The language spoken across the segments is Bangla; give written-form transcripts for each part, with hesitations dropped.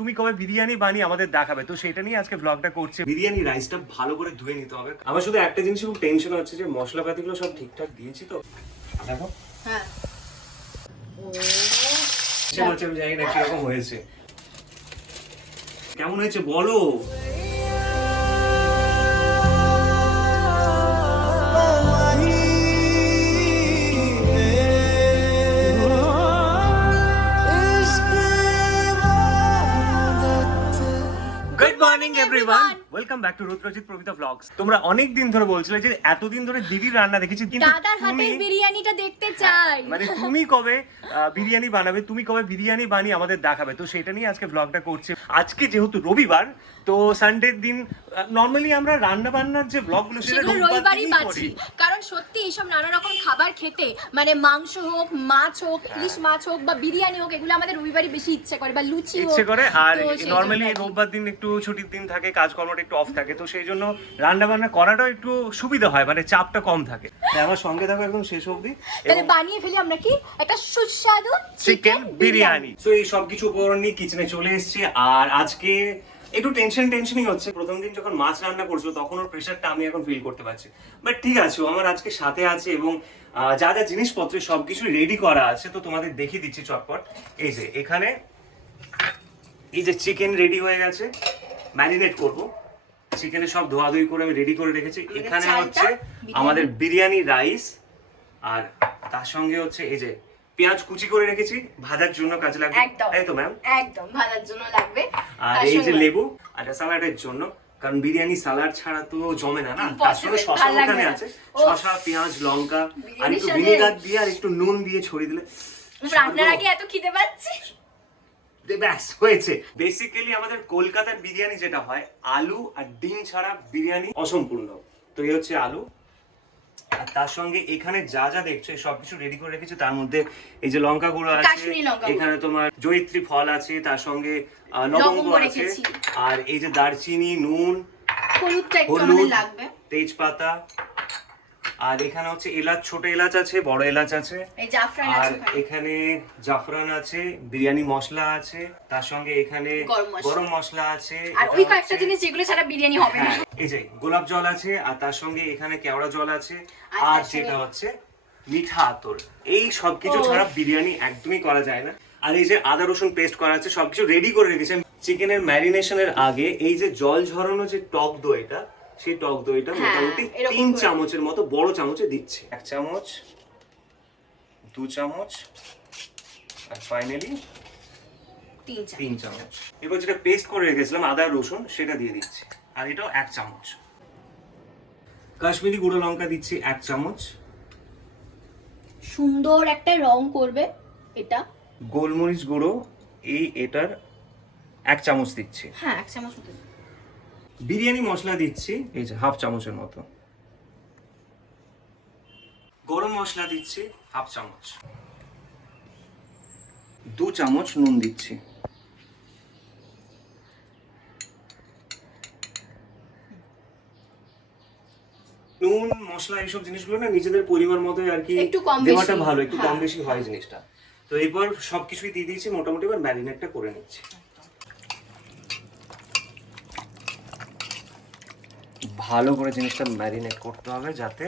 তুমি কবে বিরিয়ানি বানিয়ে আমাদের দেখাবে, তো সেটা নিয়ে আজকে ব্লগটা করছে। বিরিয়ানি রাইসটা ভালো করে ধুয়ে নিতে হবে। আমার শুধু একটা জিনিস খুব টেনশন হচ্ছে যে মশলাপাতিগুলো সব ঠিকঠাক দিয়েছি তো। দেখো হ্যাঁ হচ্ছে, আমি জানি না কিরকম হয়েছে, কেমন হয়েছে বলো। Welcome back to Rudrajit Pramita blogs. তোমরা অনেক দিন ধরে বলছিলে যে এতদিন ধরে দিদির রান্না দেখেছি, কিন্তু দাদার হাতের বিরিয়ানিটা দেখতে চাই। মানে তুমি কবে বিরিয়ানি বানাবে, তুমি কবে বিরিয়ানি বানিয়ে আমাদের দেখাবে, তো সেটা নিয়ে আজকে ব্লগটা করছি। আজকে যেহেতু রবিবার, তো সানডের দিন নরমালি আমরা রান্না বান্নার যে ব্লগগুলো সেটা রবিবারই পাচ্ছি, কারণ সত্যি এইসব নানা রকম খাবার খেতে, মানে মাংস হোক, মাছ হোক, ইলিশ মাছ হোক বা বিরিয়ানি হোক, এগুলো আমাদের রবিবারই বেশি ইচ্ছে করে, বা লুচি ইচ্ছে করে। আর নরমালি রোববার দিন একটু ছুটির দিন থাকে, কাজকর্মটা একটু অফ থাকে, তো সেই জন্য রান্না বান্না করাটাও একটু সুবিধা হয়, মানে চাপটা কম থাকে। আমার সঙ্গে থাকো একদম শেষ অবধি। তাহলে বানিয়ে ফেলি আমরা কি একটা সুস্বাদু চিকেন বিরিয়ানি। সো এই সবকিছু উপকরণ নিয়ে কিচেনে চলে এসেছি। আর আজকে একটু টেনশনই হচ্ছে। প্রথম দিন যখন মাছ রান্না করছিল তখন ওর প্রেশারটা আমি এখন ফিল করতে পারছি, বাট ঠিক আছে, ও আমার আজকে সাথে আছে এবং যা যা জিনিসপত্র সবকিছু রেডি করা আছে, তো তোমাদের দেখিয়ে দিচ্ছি চটপট। এই যে এখানে এই যে চিকেন রেডি হয়ে গেছে, ম্যারিনেট করব। চিকেনে সব ধোয়াধুয়ি করে আমি রেডি করে রেখেছি। এখানে হচ্ছে আমাদের বিরিয়ানি রাইস, আর তার সঙ্গে হচ্ছে এই যে পেঁয়াজ কুচি করে রেখেছি, ভাজার জন্য কাজে লাগবে। এই তো ম্যাম, একদম ভাজার জন্য লাগবে। আর এই যে লেবু আর সালাডের জন্য, কারণ বিরিয়ানি সালাড ছাড়া তো জমে না। তার সঙ্গে শসা ওখানে আছে, শসা, পেঁয়াজ, লঙ্কা আর একটু ভিনেগার দিয়ে আর একটু নুন দিয়ে ছড়িয়ে দিলে। রান্নার আগে এত খিদে পাচ্ছি, ব্যাস হয়েছে। বেসিক্যালি আমাদের কলকাতার বিরিয়ানি যেটা হয়, আলু আর ডিম ছাড়া বিরিয়ানি অসম্পূর্ণ। তো এই হচ্ছে আলু, আর তার সঙ্গে এখানে যা যা দেখছো সবকিছু রেডি করে রেখেছি। তার মধ্যে এই যে লঙ্কা গুঁড়ো আছে, এখানে তোমার জয়িত্রী ফল আছে, তার সঙ্গে লবঙ্গ আছে, আর এই যে দারচিনি, নুন, হলুদ, তেজপাতা, আর এখানে হচ্ছে এলাচ, ছোট এলাচ আছে, বড় এলাচ আছে, আর এখানে জাফরান আছে, বিরিয়ানি মশলা আছে, তার সঙ্গে এখানে গরম মশলা আছে, আর ওই কয়েকটা জিনিস যেগুলো ছাড়া বিরিয়ানি হবে না। এই যে গোলাপ জল আছে, আর তার সঙ্গে এখানে কেওড়া জল আছে, আর যেটা হচ্ছে মিঠা আতর। এই সবকিছু ছাড়া বিরিয়ানি একদমই করা যায় না। আর এই যে আদা রসুন পেস্ট করা আছে, সবকিছু রেডি করে রেখেছি। চিকেনের ম্যারিনেশনের আগে এই যে জল ঝরানো যে টক দইটা, সেই টক দইটা মোটামুটি 3 চামচের মতো বড় চামচে দিচ্ছি। 1 চামচ, 2 চামচ, আর ফাইনালি 3 চামচ। এবার যেটা পেস্ট করে রেখেছিলাম আদা রসুন, সেটা দিয়ে দিচ্ছি, আর এটাও 1 চামচ। কাশ্মীরি গুঁড়ো লঙ্কা দিচ্ছি 1 চামচ। সুন্দর একটা রং করবে এটা। গোলমরিচ গুঁড়ো এটার 1 চামচ দিচ্ছি। হ্যাঁ 1 চামচ মতো। বিরিয়ানি মশলা দিচ্ছি এই যে 1/2 চামচের মতো। গরম মশলা দিচ্ছি 1/2 চামচ। 2 চামচ নুন দিচ্ছি। নুন, মশলা এইসব জিনিসগুলো না নিজেদের পরিমাণ মতোই আর কি দেওয়াটা ভালো, একটু কম বেশি হয় জিনিসটা। তো এরপর সবকিছুই দিয়ে দিয়েছি মোটামুটি। এবার ম্যারিনেটটা করে নিচ্ছি। ভালো করে জিনিসটা ম্যারিনেট করতে হবে যাতে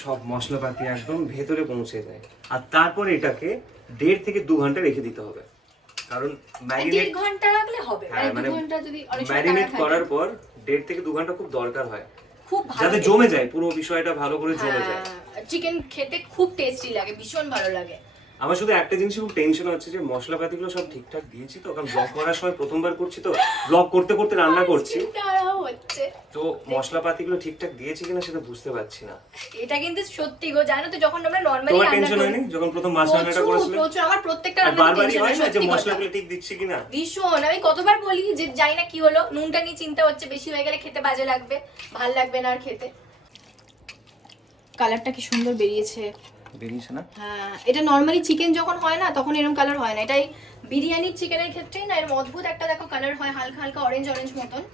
সব মশলাপাতি একদম ভেতরে পৌঁছে যায়। আর তারপর এটাকে 1.5 থেকে 2 ঘন্টা রেখে দিতে হবে, কারণ ম্যারিনেট 1.5 ঘন্টা রাখলে হবে। মানে 2 ঘন্টা যদি অনেক সময় ম্যারিনেট করার পর 1.5 থেকে 2 ঘন্টা খুব দরকার হয়, খুব ভালো, যাতে জমে যায়, পুরো বিষয়টা ভালো করে জমে যায়। চিকেন খেতে খুব টেস্টি লাগে, ভীষণ ভালো লাগে। আমার শুধু একটা জিনিস খুব টেনশন হচ্ছে যে মশলাপাতিগুলো সব ঠিকঠাক দিয়েছি তো, কারণ ব্লগ করার সময় প্রথমবার করছি, তো ব্লগ করতে করতে রান্না করছি, তো মশলাপাতিগুলো ঠিকঠাক দিয়েছি কিনা সেটা বুঝতে পারছি না। এটা কিন্তু সত্যি গো, জানো তো, যখন আমরা নরমালি রান্না করি টেনশন হয়নি যখন প্রথম মাছ রান্নাটা করেছিলাম? প্রচুর, আমার প্রত্যেকটা রান্নাতে বারবারই হয় না যে মশলাগুলো ঠিক দিচ্ছি কিনা। ভীষণ, আমি কতবার বলি যে জানি না কি হলো, নুনটা নিয়ে চিন্তা হচ্ছে, বেশি হয়ে গেলে খেতে বাজে লাগবে, ভাল লাগবে না আর খেতে। কালারটা কি সুন্দর বেরিয়েছে না? হ্যাঁ, এটা নরমালি চিকেন যখন হয় না তখন এরকম কালার হয় না, এটাই বিরিয়ানির চিকেনের ক্ষেত্রেই না এর অদ্ভুত একটা দেখো কালার হয়, হালকা হালকা অরেঞ্জ মতন।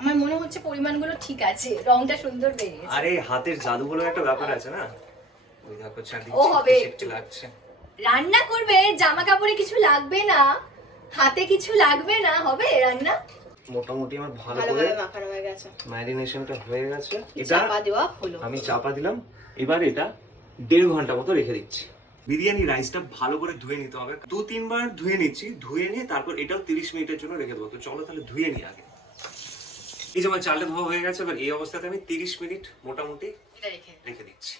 আমার মনে হচ্ছে পরিমাণগুলো ঠিক আছে, রংটা সুন্দর বেরিয়েছে। আরে হাতের জাদু বলে একটা ব্যাপার আছে না, ওই দেখো চারদিকে ও হবে একটু লাগছে। রান্না করবে, জামা কাপড়ে কিছু লাগবে না, হাতে কিছু লাগবে না, হবে রান্না। মোটামুটি আমার ভালো করে ভালোভাবে মাখানো হয়ে গেছে, ম্যারিনেশনটা হয়ে গেছে। এটা চাপা দেওয়া হলো, আমি চাপা দিলাম। এবার এটা 1.5 ঘন্টা মতো রেখে দিচ্ছি। বিরিয়ানি রাইসটা ভালো করে ধুয়ে নিতে হবে, 2-3 বার ধুয়ে নিচ্ছি। ধুয়ে নিয়ে তারপর এটাও 30 মিনিটের জন্য রেখে দেবো। তো চলো তাহলে ধুয়ে নিই আগে। এই যে আমার চালটা ধোয়া হয়ে গেছে। এবার এই অবস্থাতে আমি 30 মিনিট মোটামুটি এটা রেখে দিচ্ছি।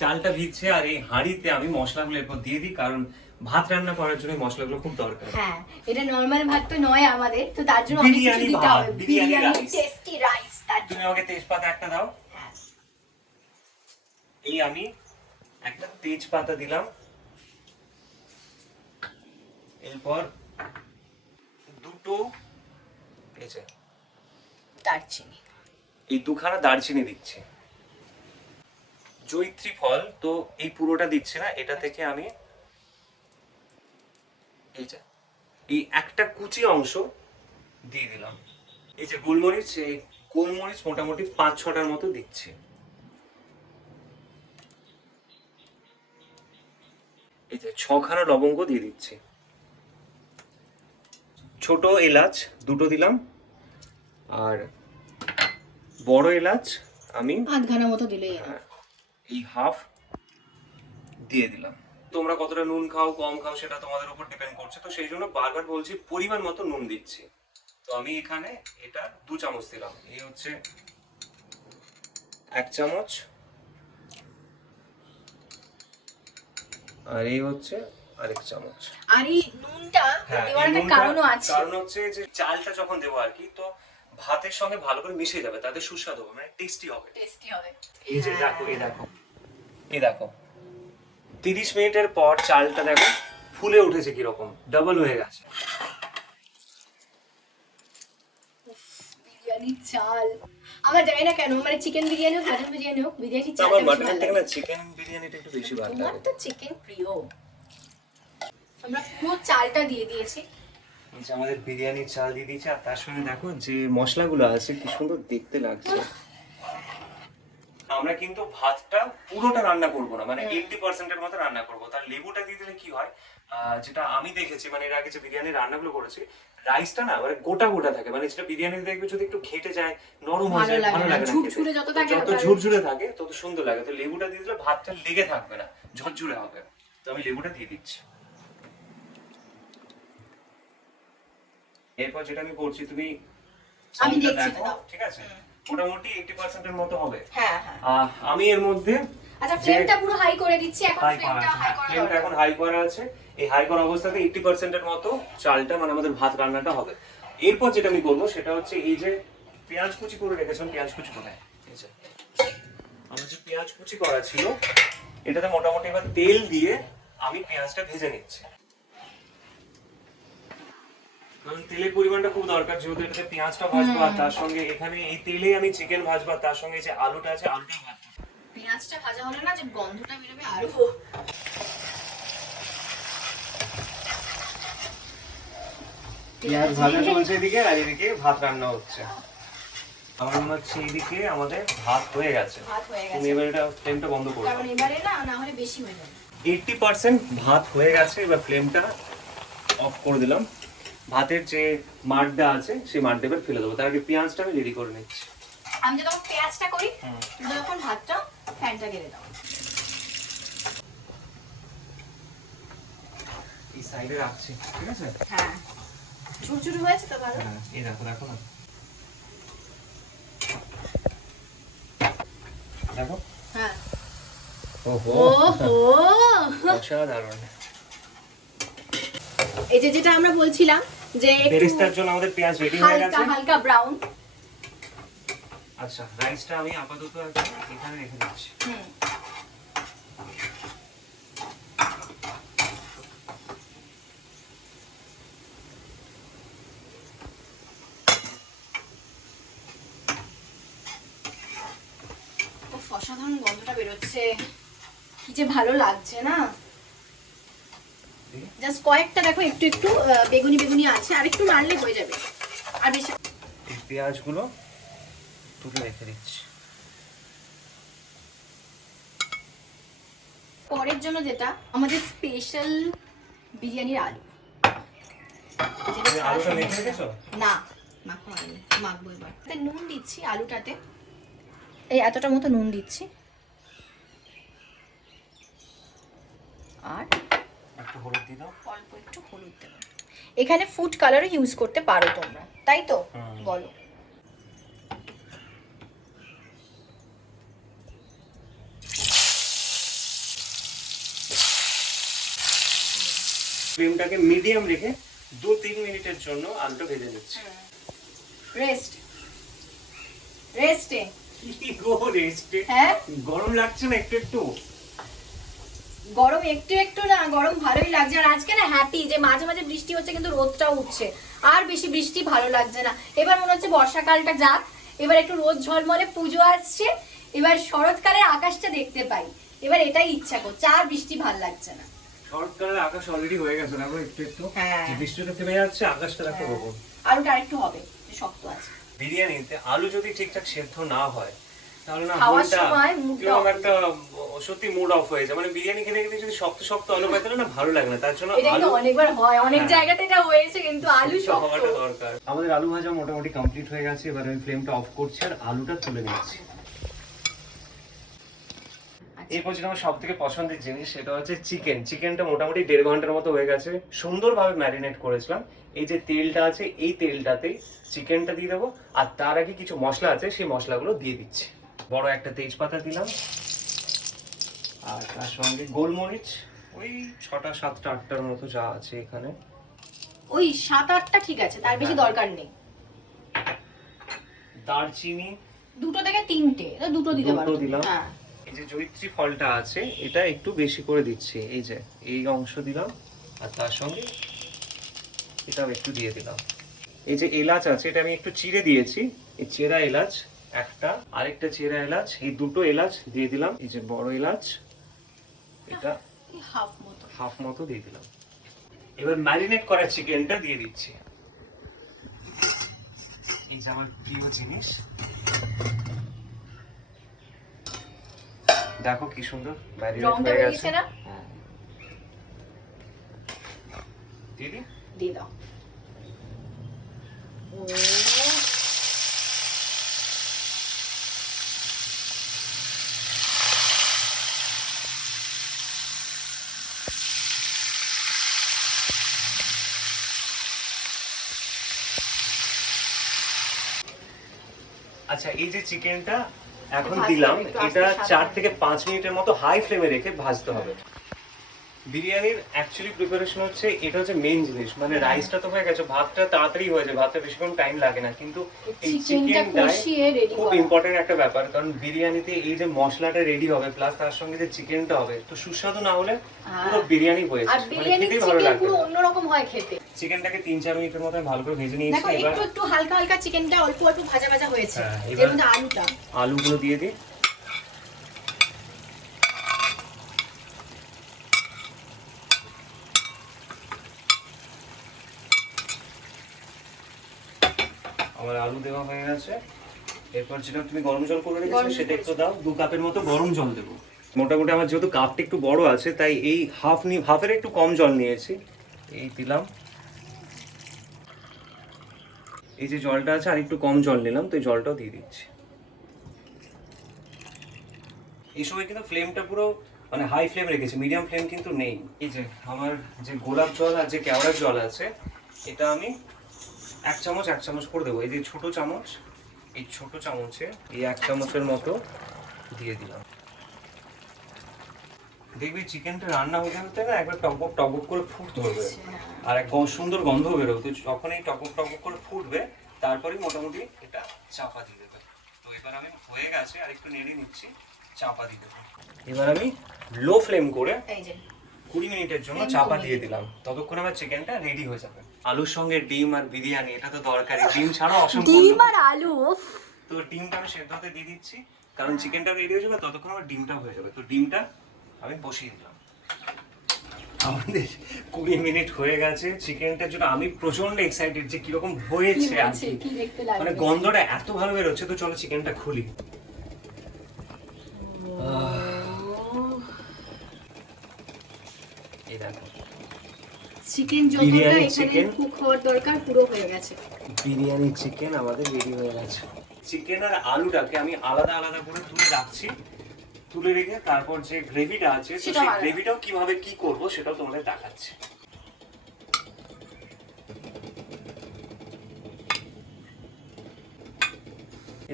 চালটা ভিজছে আর এই হাঁড়িতে আমি মশলাগুলো এরপর দিয়ে দিই, কারণ ভাত রান্না করার জন্য মশলাগুলো খুব দরকার। হ্যাঁ, এটা নরমাল ভাত তো নয় আমাদের, তো তার জন্য অনেক কিছু দিতে হবে। Biryani tasty rice. তুমি আমাকে তেজপাতা একটা দাও। হ্যাঁ, এই আমি একটা তেজপাতা দিলাম। এরপর দুটো এই যে দারচিনি, এই দুখানা দারচিনি দিচ্ছি। জয়িত্রী ফল তো এই পুরোটা দিচ্ছি না, এটা থেকে আমি এই যে এই একটা কুচি অংশ দিয়ে দিলাম। এই যে গোলমরিচ, এই গোলমরিচ মোটামুটি 5-6টার মতো দিচ্ছি। এই যে 6খানা লবঙ্গ দিয়ে দিচ্ছি। ছোট এলাচ 2টো দিলাম, আর বড় এলাচ আমি আধখানা মতো দিলেই এই হাফ দিয়ে দিলাম। তোমরা কতটা নুন খাও কম খাও সেটা তোমাদের উপর ডিপেন্ড করছে, তো সেই জন্য বারবার বলছি পরিমাণ মতো নুন দিচ্ছি। তো আমি এখানে এটা 2 চামচ দিলাম। এই হচ্ছে 1 চামচ, আর এই হচ্ছে আরেক চামচ। আর এই নুনটা দেওয়ার একটা কারণও আছে। কারণ হচ্ছে যে চালটা যখন দেবো আর কি, তো ভাতের সঙ্গে ভালো করে মিশে যাবে, তাতে সুস্বাদু হবে, মানে টেস্টি হবে। এই যে দেখো, এই দেখো 30 মিনিটের পর চালটা দেখো ফুলে উঠেছে, কিরকম ডাবল হয়ে গেছে। বিরিয়ানি চাল আমার জানি না কেন, মানে চিকেন বিরিয়ানি হোক মাটন বিরিয়ানি হোক, বিরিয়ানি চাল আমার মাটন থেকে না চিকেন বিরিয়ানিটা একটু বেশি ভালো লাগে। আমার তো চিকেন প্রিয়। আমরা পুরো চালটা দিয়ে দিয়েছি। এই যে আমাদের বিরিয়ানির চাল দিয়ে দিয়েছি, আর তার সঙ্গে দেখো যে মশলাগুলো আছে কি সুন্দর দেখতে লাগছে। আমরা কিন্তু ভাতটা পুরোটা রান্না করব না, মানে 80% এর মতো রান্না করব। তার লেবুটা দিয়ে দিলে কি হয়, যেটা আমি দেখেছি, মানে এর আগে যে বিরিয়ানির রান্নাগুলো করেছি, রাইসটা না মানে গোটা গোটা থাকে, মানে যেটা বিরিয়ানি দেখবে যদি একটু ঘেটে যায়, নরম হয়ে যায়, ভালো লাগে না। ঝুরঝুরে যত থাকে, যত ঝুরঝুরে থাকে তত সুন্দর লাগে। তো লেবুটা দিয়ে দিলে ভাতটা লেগে থাকবে না, ঝরঝুরে হবে। তো আমি লেবুটা দিয়ে দিচ্ছি। এরপর যেটা আমি করছি, তুমি আমি দেখছি দেখো, ঠিক আছে? মোটামুটি 80% এর মতো হবে। হ্যাঁ হ্যাঁ। আমি এর মধ্যে আচ্ছা ফ্লেমটা পুরো হাই করে দিচ্ছি এখন। ফ্লেমটা এখন হাই করা আছে। এই হাই করা অবস্থাতে 80% এর মতো চালটা, মানে আমাদের ভাত রান্নাটা হবে। এরপর যেটা আমি করবো সেটা হচ্ছে এই যে পেঁয়াজ কুচি করে রেখেছিলাম, পেঁয়াজ কুচি করে এই যে আমার যে পেঁয়াজ কুচি করা ছিল, এটাতে মোটামুটি এবার তেল দিয়ে আমি পেঁয়াজটা ভেজে নিচ্ছি। কারণ তেলের পরিমাণটা খুব দরকার, যেহেতু এটাতে পেঁয়াজটা ভাজবো, আর তার সঙ্গে এখানে এই তেলে আমি চিকেন ভাজবো, আর তার সঙ্গে যে আলুটা আছে আলুটা ভাজবো। পেঁয়াজটা ভাজা হলে না যে গন্ধটা বেরোবে আরো। পেঁয়াজ ভাজা চলছে এদিকে, আর এদিকে ভাত রান্না হচ্ছে। আমার মনে হচ্ছে এইদিকে আমাদের ভাত হয়ে গেছে। তুমি এবার এটা ফ্লেমটা বন্ধ করো, কারণ এবারে না হলে বেশি হয়ে যাবে। 80% ভাত হয়ে গেছে। এবার ফ্লেমটা অফ করে দিলাম। ভাতের যে মাড়টা আছে সেই মাড়টা এবার ফেলে দেবো। তার আগে পেঁয়াজটা আমি রেডি করে নিচ্ছি। আমি যখন পেঁয়াজটা করি তখন ভাতটা ফ্যানটা গেলে দাও। এই সাইডে রাখছি, ঠিক আছে? হ্যাঁ, ঝুরঝুরি হয়েছে তো ভালো। হ্যাঁ, এই দেখো দেখো না, দেখো। হ্যাঁ, ওহো অসাধারণ। এই যে যেটা আমরা বলছিলাম যে বেরেস্তার জন্য আমাদের পেঁয়াজ রেডি হয়ে গেছে, হালকা ব্রাউন। আচ্ছা, রাইসটা আমি আপাতত এখানে রেখে দিচ্ছি। অসাধারণ গন্ধটা বেরোচ্ছে, কি যে ভালো লাগছে না। জাস্ট কয়েকটা দেখো একটু একটু বেগুনি বেগুনি আছে, আর একটু নাড়লে হয়ে যাবে। আর বেশি এই পেঁয়াজগুলো তুলে রেখে দিচ্ছি। পরের জন্য যেটা আমাদের স্পেশাল বিরিয়ানির আলু। আলুটা মেখে রেখেছো? না, মাখো আলু, মাখবো এবার। নুন দিচ্ছি আলুটাতে, এই এতটা মতো নুন দিচ্ছি, আর একটু হলুদ দিয়ে দাও। অল্প একটু হলুদ দেবো। এখানে ফুড কালারও ইউজ করতে পারো তোমরা, তাই তো? বলো। ফ্লেমটাকে মিডিয়াম রেখে 2-3 মিনিটের জন্য আলুটা ভেজে নিচ্ছি। রেস্টে কি গো রেস্টে? হ্যাঁ, গরম লাগছে না একটু একটু? গরম একটু একটু না, গরম ভালোই লাগছে। আর আজকে না হ্যাপি যে মাঝে মাঝে বৃষ্টি হচ্ছে কিন্তু রোদটাও উঠছে, আর বেশি বৃষ্টি ভালো লাগছে না। এবার মনে হচ্ছে বর্ষাকালটা যাক, এবার একটু রোদ ঝলমলে পুজো আসছে, এবার শরৎকালের আকাশটা দেখতে পাই, এবার এটাই ইচ্ছা করছে, আর বৃষ্টি ভালো লাগছে না। শরৎকালের আকাশ অলরেডি হয়ে গেছে, দেখো একটু একটু বৃষ্টিটা থেমে যাচ্ছে, আকাশটা দেখো ওপর। আলুটা আরেকটু হবে, শক্ত আছে। বিরিয়ানিতে আলু যদি ঠিকঠাক সেদ্ধ না হয় তাহলে না খাওয়ার মনটা সময় মুডটা কিরকম একটা সত্যি মুড অফ হয়ে যায়। মানে বিরিয়ানি খেতে খেতে যদি শক্ত শক্ত আলু পাই তাহলে না ভালো লাগে না। তার জন্য এটা কিন্তু অনেকবার হয়, অনেক জায়গাতে এটা হয়েছে, কিন্তু আলু শক্ত হওয়াটা দরকার। আমাদের আলু ভাজা মোটামুটি কমপ্লিট হয়ে গেছে, এবার আমি ফ্লেমটা অফ করছি আর আলুটা তুলে নিচ্ছি। এরপর যেটা আমার সব থেকে পছন্দের জিনিস সেটা হচ্ছে চিকেন। চিকেনটা মোটামুটি 1.5 ঘন্টার মতো হয়ে গেছে, সুন্দরভাবে ম্যারিনেট করেছিলাম। এই যে তেলটা আছে এই তেলটাতে চিকেনটা দিয়ে দেবো, আর তার আগে কিছু মশলা আছে সেই মশলাগুলো দিয়ে দিচ্ছি। বড় একটা তেজপাতা দিলাম, আর তার সঙ্গে গোলমরিচ ওই 6টা 7টা 8টার মতো যা আছে এখানে, ওই 7-8টা ঠিক আছে, তার বেশি দরকার নেই। দারচিনি 2 থেকে 3টে, দুটো দিতে পারো। দিলাম। হ্যাঁ, এই যে জয়িত্রী ফলটা আছে এটা একটু বেশি করে দিচ্ছি, এই যে এই অংশ দিলাম, আর তার সঙ্গে এটাও একটু দিয়ে দিলাম। এই যে এলাচ আছে এটা আমি একটু চিড়ে দিয়েছি, এই চেরা এলাচ একটা, আরেকটা চেরা এলাচ, এই দুটো এলাচ দিয়ে দিলাম। এই যে বড় এলাচ এটা হাফ মতো দিয়ে দিলাম। এবার ম্যারিনেট করা চিকেনটা দিয়ে দিচ্ছি। এই যে আমার প্রিয় জিনিস, দেখো কি সুন্দর ম্যারিনেট হয়ে গেছে না? দিদি দিয়ে দাও। আচ্ছা, এই যে চিকেনটা এখন দিলাম, এটা 4 থেকে 5 মিনিটের মতো হাই ফ্লেমে রেখে ভাজতে হবে। বিরিয়ানির অ্যাকচুয়ালি প্রিপারেশন হচ্ছে, এটা হচ্ছে মেইন জিনিস। মানে রাইসটা তো হয়ে গেছে, ভাতটা তাড়াতাড়ি হয়ে যায়, ভাতটা বেশিক্ষণ টাইম লাগে না, কিন্তু এই চিকেনটাই খুব ইম্পর্টেন্ট একটা ব্যাপার। কারণ বিরিয়ানিতে এই যে মশলাটা রেডি হবে প্লাস তার সঙ্গে যে চিকেনটা হবে, তো সুস্বাদু না হলে পুরো বিরিয়ানি হয়ে যায়, মানে খেতেই ভালো লাগবে, পুরো অন্যরকম হয় খেতে। চিকেনটাকে 3-4 মিনিটের মতো ভালো করে ভেজে নিয়েছি। এবার একটু একটু হালকা হালকা চিকেনটা অল্প অল্প ভাজা ভাজা হয়েছে, এর মধ্যে আলুগুলো দিয়ে দিই। আমার আলু দেওয়া হয়ে গেছে। এরপর যেটা তুমি গরম জল করে রেখেছো সেটা একটু দাও, 2 কাপের মতো গরম জল দেবো। মোটামুটি আমার যেহেতু কাপটা একটু বড় আছে তাই এই হাফের একটু কম জল নিয়েছি, এই দিলাম। এই যে জলটা আছে আর একটু কম জল নিলাম, তো এই জলটাও দিয়ে দিচ্ছি। এই সময় কিন্তু ফ্লেমটা পুরো মানে হাই ফ্লেম রেখেছি, মিডিয়াম ফ্লেম কিন্তু নেই। এই যে আমার যে গোলাপ জল আর যে কেওড়ার জল আছে এটা আমি 1 চামচ করে দেবো। এই যে ছোট চামচ, এই ছোট চামচে এই 1 চামচের মতো দিয়ে দিলাম। দেখবি চিকেনটা রান্না হতে হতে না একবার টকবক টকবক করে ফুট ধরবে, আর এক সুন্দর গন্ধ বেরোবে। তো যখন এই টকবক টকবক করে ফুটবে তারপরেই মোটামুটি এটা চাপা দিয়ে দেবে। তো এবার আমি হয়ে গেছে, আর একটু নেড়ে নিচ্ছি, চাপা দিয়ে দেবো। এবার আমি লো ফ্লেম করে 20 মিনিটের জন্য চাপা দিয়ে দিলাম, ততক্ষণ আমার চিকেনটা রেডি হয়ে যাবে। আলুর সঙ্গে ডিম আর বিরিয়ানি এটা তো দরকারি, ডিম ছাড়া অসম্পূর্ণ। ডিম আর আলু, তো ডিমটা আমি সেদ্ধ হতে দিয়ে দিচ্ছি, কারণ চিকেনটা রেডি হয়ে যাবে ততক্ষণ আমার ডিমটা হয়ে যাবে। তো ডিমটা আমি বসিয়ে দিলাম। আমাদের 20 মিনিট হয়ে গেছে চিকেনটার জন্য। আমি প্রচন্ড এক্সাইটেড যে কিরকম হয়েছে আজকে, মানে গন্ধটা এত ভালো বেরোচ্ছে। তো চলো চিকেনটা খুলি। এই দেখো চিকেন যতটা বিরিয়ানি এখানে চিকেন কুক হওয়ার দরকার পুরো হয়ে গেছে। বিরিয়ানি চিকেন আমাদের রেডি হয়ে গেছে। চিকেন আর আলুটাকে আমি আলাদা আলাদা করে তুলে রাখছি, তুলে রেখে তারপর যে গ্রেভিটা আছে সেই গ্রেভিটাও কিভাবে কি করব সেটাও তোমাদের দেখাচ্ছি।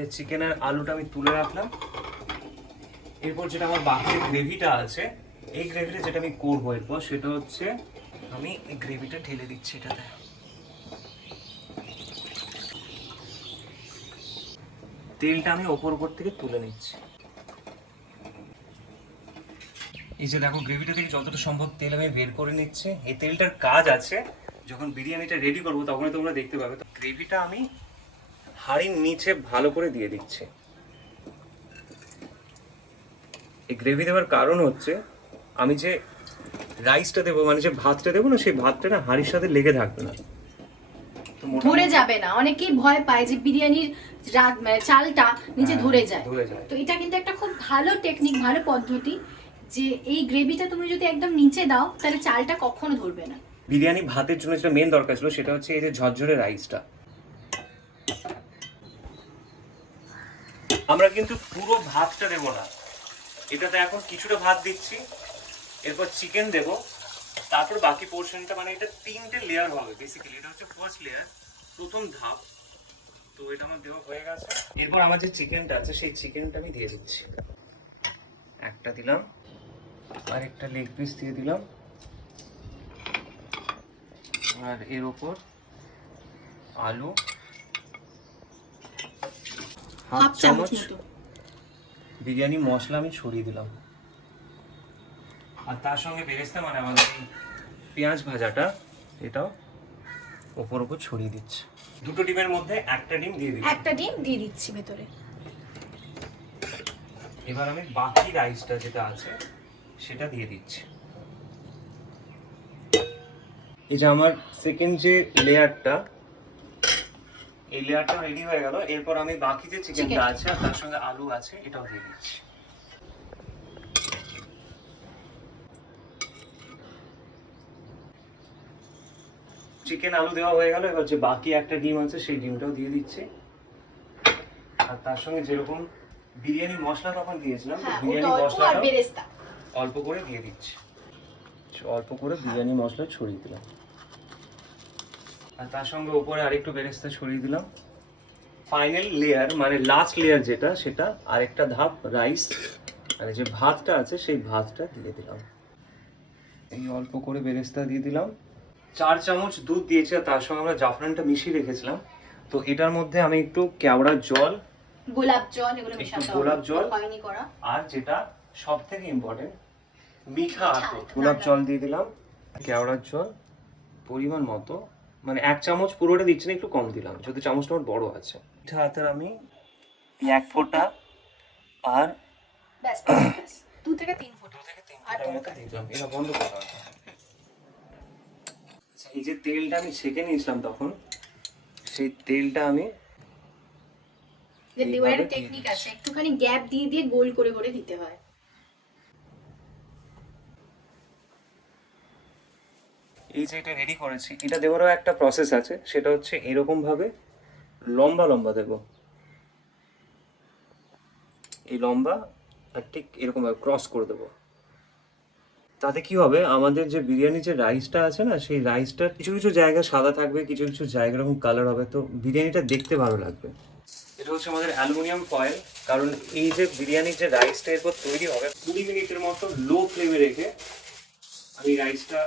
এই চিকেন আর আলুটা আমি তুলে রাখলাম। এরপর যেটা আমার বাকি গ্রেভিটা আছে, এই গ্রেভিটা যেটা আমি করবো এরপর সেটা হচ্ছে আমি এই গ্রেভিটা ঢেলে দিচ্ছি এটাতে। তেলটা আমি ওপর থেকে তুলে নিচ্ছি। এই যে দেখো গ্রেভিটা থেকে যতটা সম্ভব তেল আমি বের করে নিচ্ছি। এই তেলটার কাজ আছে যখন বিরিয়ানিটা রেডি করবো তখনই তোমরা দেখতে পাবে। তো গ্রেভিটা আমি হাঁড়ির নিচে ভালো করে দিয়ে দিচ্ছি। এই গ্রেভি দেওয়ার কারণ হচ্ছে আমি যে রাইসটা দেবো মানে যে ভাতটা দেবো না, সেই ভাতটা না হাঁড়ির সাথে লেগে থাকবে না, ধরে যাবে না। অনেকেই ভয় পায় যে বিরিয়ানির চালটা নিচে ধরে যায়। তো এটা কিন্তু একটা খুব ভালো টেকনিক, ভালো পদ্ধতি যে এই গ্রেভিটা তুমি যদি একদম নিচে দাও তাহলে চালটা কখনো ধরবে না। বিরিয়ানি ভাতের জন্য যেটা মেন দরকার ছিল সেটা হচ্ছে এই যে ঝরঝরে রাইসটা। আমরা কিন্তু পুরো ভাতটা দেবো না, এটাতে এখন কিছুটা ভাত দিচ্ছি, এরপর চিকেন দেব, তারপর বাকি পোর্শনটা, মানে এটা 3টে লেয়ার হবে বেসিক্যালি। এটা হচ্ছে ফার্স্ট লেয়ার, প্রথম ধাপ। তো এটা আমার দেওয়া হয়ে গেছে। এরপর আমার যে চিকেনটা আছে সেই চিকেনটা আমি দিয়ে দিচ্ছি। একটা দিলাম, আর একটা লেগ পিস দিয়ে দিলাম, আর এর ওপর আলু, হাফ চামচ বিরিয়ানি মশলা আমি ছড়িয়ে দিলাম, আর তার সঙ্গে বেরেস্তা মানে আমাদের পেঁয়াজ ভাজাটা এটাও ওপর ছড়িয়ে দিচ্ছি। দুটো ডিমের মধ্যে একটা ডিম দিয়ে দিচ্ছি, একটা ডিম দিয়ে দিচ্ছি ভেতরে। এবার আমি বাকি রাইসটা যেটা আছে সেটা দিয়ে দিচ্ছি। এই যে আমার সেকেন্ড যে লেয়ারটা, এই লেয়ারটা রেডি হয়ে গেল। এরপর আমি বাকি যে চিকেনটা আছে আর তার সঙ্গে আলু আছে এটাও দিয়ে দিচ্ছি। চিকেন আলু দেওয়া হয়ে গেল। এবার যে বাকি একটা ডিম আছে সেই ডিমটাও দিয়ে দিচ্ছি, আর তার সঙ্গে যেরকম বিরিয়ানি মশলা তখন দিয়েছিলাম বিরিয়ানি মশলাটা অল্প করে দিয়ে দিচ্ছি। অল্প করে বিরিয়ানি মশলা ছড়িয়ে দিলাম, আর তার সঙ্গে উপরে আরেকটু বেরেস্তা ছড়িয়ে দিলাম। ফাইনাল লেয়ার মানে লাস্ট লেয়ার যেটা, সেটা আরেকটা ধাপ রাইস, আর যে ভাতটা আছে সেই ভাতটা দিয়ে দিলাম। এই অল্প করে বেরেস্তা দিয়ে দিলাম। 4 চামচ দুধ দিয়েছি, আর তার সঙ্গে আমরা জাফরানটা মিশিয়ে রেখেছিলাম। তো এটার মধ্যে আমি একটু কেওড়ার জল, গোলাপ জল, এগুলো মেশাতে হবে, গোলাপ জল হয়নি করা, আর যেটা সবথেকে ইম্পর্টেন্ট মিঠা আতর, গোলাপ জল দিয়ে দিলাম। কেওড়ার জল পরিমাণ মতো, মানে 1 চামচ পুরোটা দিচ্ছি না, একটু কম দিলাম যদি চামচটা আমার বড় আছে। মিঠা আতর আমি 1 ফোঁটা, আর ব্যাস 2 থেকে 3 ফোঁটা মতো দিলাম। এটা বন্ধ করা হবে। এই যে তেলটা আমি ছেঁকে নিয়েছিলাম তখন, সেই তেলটা আমি দেওয়ার টেকনিক আছে, একটুখানি গ্যাপ দিয়ে দিয়ে গোল করে করে দিতে হয়। এই যে এটা রেডি করেছি, এটা দেওয়ারও একটা প্রসেস আছে, সেটা হচ্ছে এরকম ভাবে লম্বা লম্বা দেবো, এই লম্বা, আর ঠিক এরকম ভাবে ক্রস করে দেবো। তাতে কি হবে, আমাদের যে বিরিয়ানির যে রাইসটা আছে না, সেই রাইসটা কিছু কিছু জায়গা সাদা থাকবে, কিছু কিছু জায়গা এরকম কালার হবে, তো বিরিয়ানিটা দেখতে ভালো লাগবে। এটা হচ্ছে আমাদের অ্যালুমিনিয়াম ফয়েল, কারণ এই যে বিরিয়ানির যে রাইসটা এরপর তৈরি হবে 20 মিনিটের মতো লো ফ্লেমে রেখে আমি রাইসটা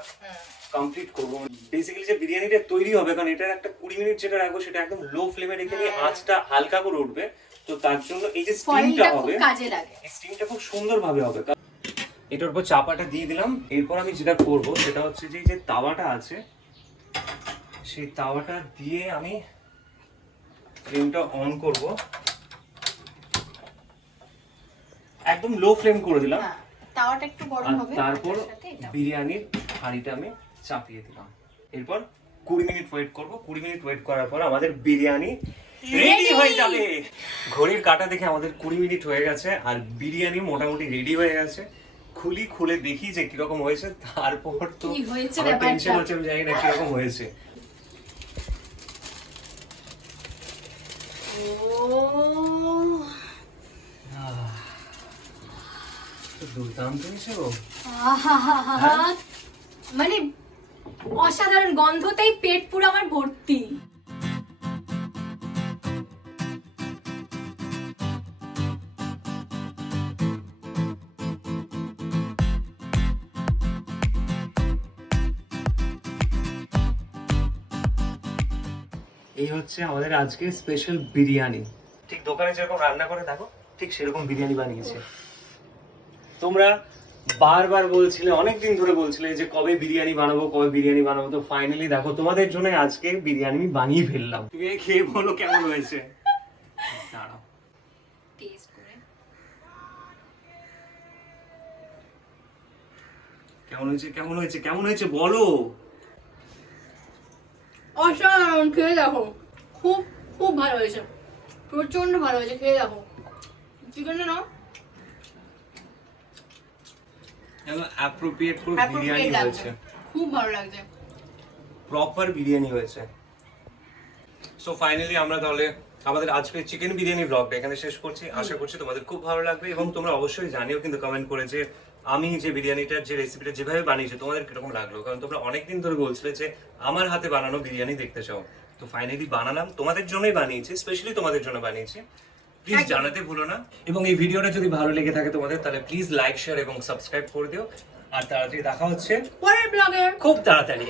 কমপ্লিট করবো। বেসিক্যালি যে বিরিয়ানিটা তৈরি হবে, কারণ এটার একটা 20 মিনিট যেটা রাখবো সেটা একদম লো ফ্লেমে রেখে নিয়ে আঁচটা হালকা করে উঠবে। তো তার জন্য এই যে স্টিমটা হবে, কাজে লাগে, এই স্টিমটা খুব সুন্দরভাবে হবে। এটার উপর চাপাটা দিয়ে দিলাম। এরপর আমি যেটা করব সেটা হচ্ছে যে যে তাওয়াটা আছে সেই তাওয়াটা দিয়ে আমি ফ্লেমটা অন করব, একদম লো ফ্লেম করে দিলাম। তাওয়াটা একটু গরম হবে, তারপর বিরিয়ানির হাঁড়িটা আমি চাপিয়ে দিলাম। এরপর 20 মিনিট ওয়েট করব। 20 মিনিট ওয়েট করার পর আমাদের বিরিয়ানি রেডি হয়ে যাবে। ঘড়ির কাঁটা দেখে আমাদের 20 মিনিট হয়ে গেছে, আর বিরিয়ানি মোটামুটি রেডি হয়ে গেছে। খুলি, খুলে দেখি যে কিরকম হয়েছে, তারপর তো কি হয়েছে আমার ব্যাপারটা? টেনশন হচ্ছে, আমি জানি না কিরকম হয়েছে। দুর্দান্ত হয়েছে গো। মানে অসাধারণ গন্ধতেই পেট পুরো আমার ভর্তি। এই হচ্ছে আমাদের আজকে স্পেশাল বিরিয়ানি। ঠিক দোকানে যেরকম রান্না করে দেখো, ঠিক সেরকম বিরিয়ানি বানিয়েছে। তোমরা বারবার বলছিলে, অনেকদিন ধরে বলছিলে যে কবে বিরিয়ানি বানাবো, কবে বিরিয়ানি বানাবো, তো ফাইনালি দেখো তোমাদের জন্য আজকে বিরিয়ানি আমি বানিয়ে ফেললাম। তুমি খেয়ে বলো কেমন হয়েছে। দাঁড়াও টেস্ট করে কেমন হয়েছে, কেমন হয়েছে, কেমন হয়েছে বলো। অসাধারণ, খেয়ে দেখো, খুব খুব ভালো হয়েছে, প্রচন্ড ভালো হয়েছে, খেয়ে দেখো। চিকেনটা না একদম অ্যাপ্রোপ্রিয়েট পুরো বিরিয়ানি appropriate হয়েছে, লাগছে, খুব ভালো লাগছে। প্রপার বিরিয়ানি হয়েছে। সো ফাইনালি আমরা তাহলে আমাদের আজকের চিকেন বিরিয়ানি ব্লগটা এখানে শেষ করছি। আশা করছি তোমাদের খুব ভালো লাগবে, এবং তোমরা অবশ্যই জানিও কিন্তু কমেন্ট করে যে আমি যে বিরিয়ানিটার যে রেসিপিটা যেভাবে বানিয়েছি তোমাদের কিরকম লাগলো, কারণ তোমরা অনেকদিন ধরে বলছিলে যে আমার হাতে বানানো বিরিয়ানি দেখতে চাও। তো ফাইনালি বানালাম, তোমাদের জন্যই বানিয়েছি, স্পেশালি তোমাদের জন্য বানিয়েছি। প্লিজ জানাতে ভুলো না, এবং এই ভিডিওটা যদি ভালো লেগে থাকে তোমাদের, তাহলে প্লিজ লাইক, শেয়ার এবং সাবস্ক্রাইব করে দিও। আর তাড়াতাড়ি দেখা হচ্ছে পরের ব্লগে, খুব তাড়াতাড়ি।